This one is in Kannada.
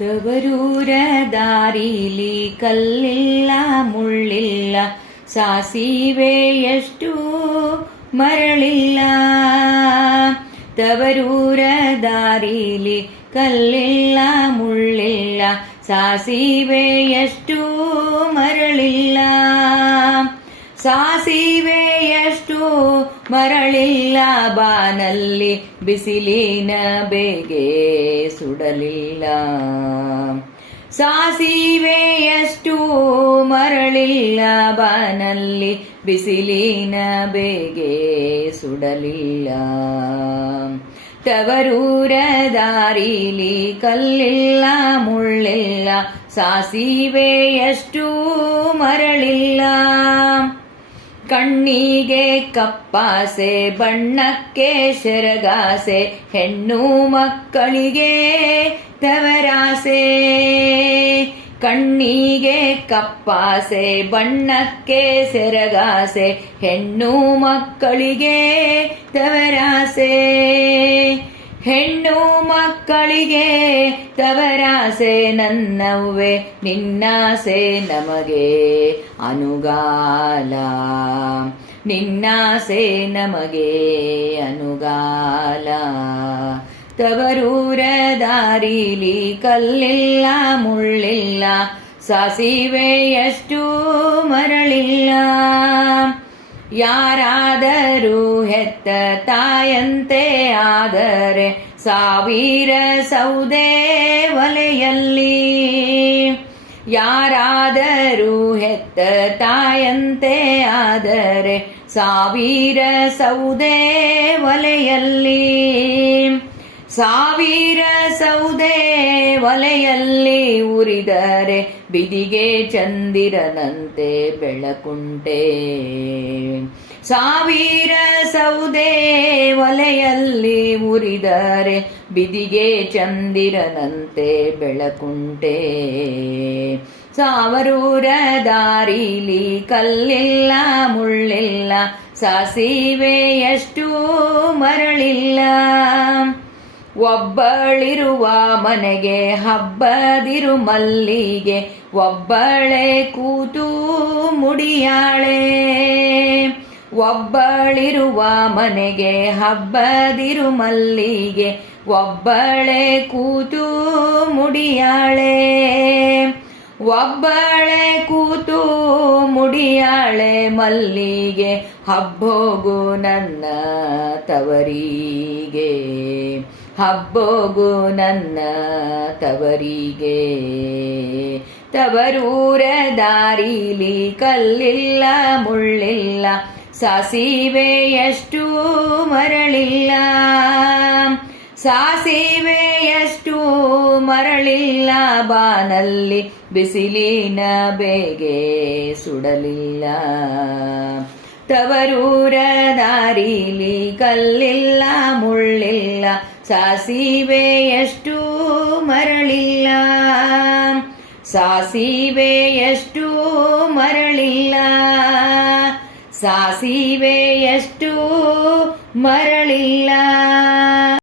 ತವರೂರ ದಾರಿಲಿ ಕಲ್ಲಿಲ್ಲ ಮುಳ್ಳಿಲ್ಲ ಸಾಸಿವೆ ಎಷ್ಟು ಮರಳಿಲ್ಲ ತವರೂರ ದಾರಿಲಿ ಕಲ್ಲಿಲ್ಲ ಮುಳ್ಳಿಲ್ಲ ಸಾಸಿವೆ ಎಷ್ಟು ಮರಳಿಲ್ಲ ಸಾಸಿವೆಯಷ್ಟು ಮರಳಿಲ್ಲ, ಬಾನಲ್ಲಿ ಬಿಸಿಲಿನ ಬೇಗೆ ಸುಡಲಿಲ್ಲ. ಸಾಸಿವೆಯಷ್ಟು ಮರಳಿಲ್ಲ, ಬಾನಲ್ಲಿ ಬಿಸಿಲಿನ ಬೇಗೆ ಸುಡಲಿಲ್ಲ. ತವರೂರ ದಾರಿಲಿ ಕಲ್ಲಿಲ್ಲ, ಮುಳ್ಳಿಲ್ಲ ಸಾಸಿವೆಯಷ್ಟು ಮರಳಿಲ್ಲ. ಕಣ್ಣಿಗೆ ಕಪ್ಪಾಸೆ ಬಣ್ಣಕ್ಕೆ ಶೆರಗಾಸೆ ಹೆಣ್ಣು ಮಕ್ಕಳಿಗೆ ತವರಾಸೆ. ಕಣ್ಣಿಗೆ ಕಪ್ಪಾಸೆ ಬಣ್ಣಕ್ಕೆ ಸೆರಗಾಸೆ ಹೆಣ್ಣು ಮಕ್ಕಳಿಗೆ ತವರಾಸೆ. ಹೆಣ್ಣು ಮಕ್ಕಳಿಗೆ ತವರಾಸೆ ನನ್ನವ್ವೆ, ನಿನ್ನಾಸೆ ನಮಗೆ ಅನುಗಾಲ. ನಿನ್ನಾಸೆ ನಮಗೆ ಅನುಗಾಲ. ತವರೂರ ದಾರಿಲಿ ಕಲ್ಲಿಲ್ಲ, ಮುಳ್ಳಿಲ್ಲ, ಸಾಸಿವೆಯಷ್ಟು ಮರಳಿಲ್ಲ. ಯಾರಾದರೂ ಹೆತ್ತ ತಾಯಂತೆ ಆದರೆ ಸಾವಿರ ಸೌದೆ ಒಲೆಯಲ್ಲಿ. ಯಾರಾದರೂ ಹೆತ್ತ ತಾಯಂತೆ ಆದರೆ ಸಾವಿರ ಸೌದೆ ಒಲೆಯಲ್ಲಿ. ಸಾವಿರ ಸೌದೆ ಒಲೆಯಲ್ಲಿ ಉರಿದರೆ ಬಿದಿಗೆ ಚಂದಿರನಂತೆ ಬೆಳಕುಂಟೆ. ಸಾವಿರ ಸೌದೆ ಒಲೆಯಲ್ಲಿ ಉರಿದರೆ ಬಿದಿಗೆ ಚಂದಿರನಂತೆ ಬೆಳಕುಂಟೆ. ಸಾವರೂರ ದಾರಿಲಿ ಕಲ್ಲಿಲ್ಲ, ಮುಳ್ಳಿಲ್ಲ, ಸಾಸಿವೆಯಷ್ಟು ಮರಳಿಲ್ಲ. ಒಬ್ಬಳಿರುವ ಮನೆಗೆ, ಹಬ್ಬದಿರು ಮಲ್ಲಿಗೆ, ಒಬ್ಬಳೆ ಕೂತು ಮುಡಿಯಾಳೆ. ಒಬ್ಬಳಿರುವ ಮನೆಗೆ, ಹಬ್ಬದಿರು ಮಲ್ಲಿಗೆ, ಒಬ್ಬಳೆ ಕೂತು ಮುಡಿಯಾಳೆ. ಒಬ್ಬಳೆ ಕೂತು ಮುಡಿಯಾಳೆ ಮಲ್ಲಿಗೆ, ಹಬ್ಬೋಗು ನನ್ನ ತವರಿಗೆ. ಹಬ್ಬೋಗು ನನ್ನ ತವರಿಗೆ. ತವರೂರ ದಾರಿಲಿ ಕಲ್ಲಿಲ್ಲ, ಮುಳ್ಳಿಲ್ಲ ಸಾಸಿವೆಯಷ್ಟು ಮರಳಿಲ್ಲ. ಸಾಸಿವೆಯಷ್ಟು ಮರಳಿಲ್ಲ, ಬಾನಲ್ಲಿ ಬಿಸಿಲಿನ ಬೇಗೆ ಸುಡಲಿಲ್ಲ. ತವರೂರ ದಾರಿಲಿ ಕಲ್ಲಿಲ್ಲ, ಮುಳ್ಳಿಲ್ಲ ಸಾಸಿವೆಯಷ್ಟು ಮರಳಿಲ್ಲ. ಸಾಸಿವೆಯಷ್ಟು ಮರಳಿಲ್ಲ. ಸಾಸಿವೆಯಷ್ಟು ಮರಳಿಲ್ಲ.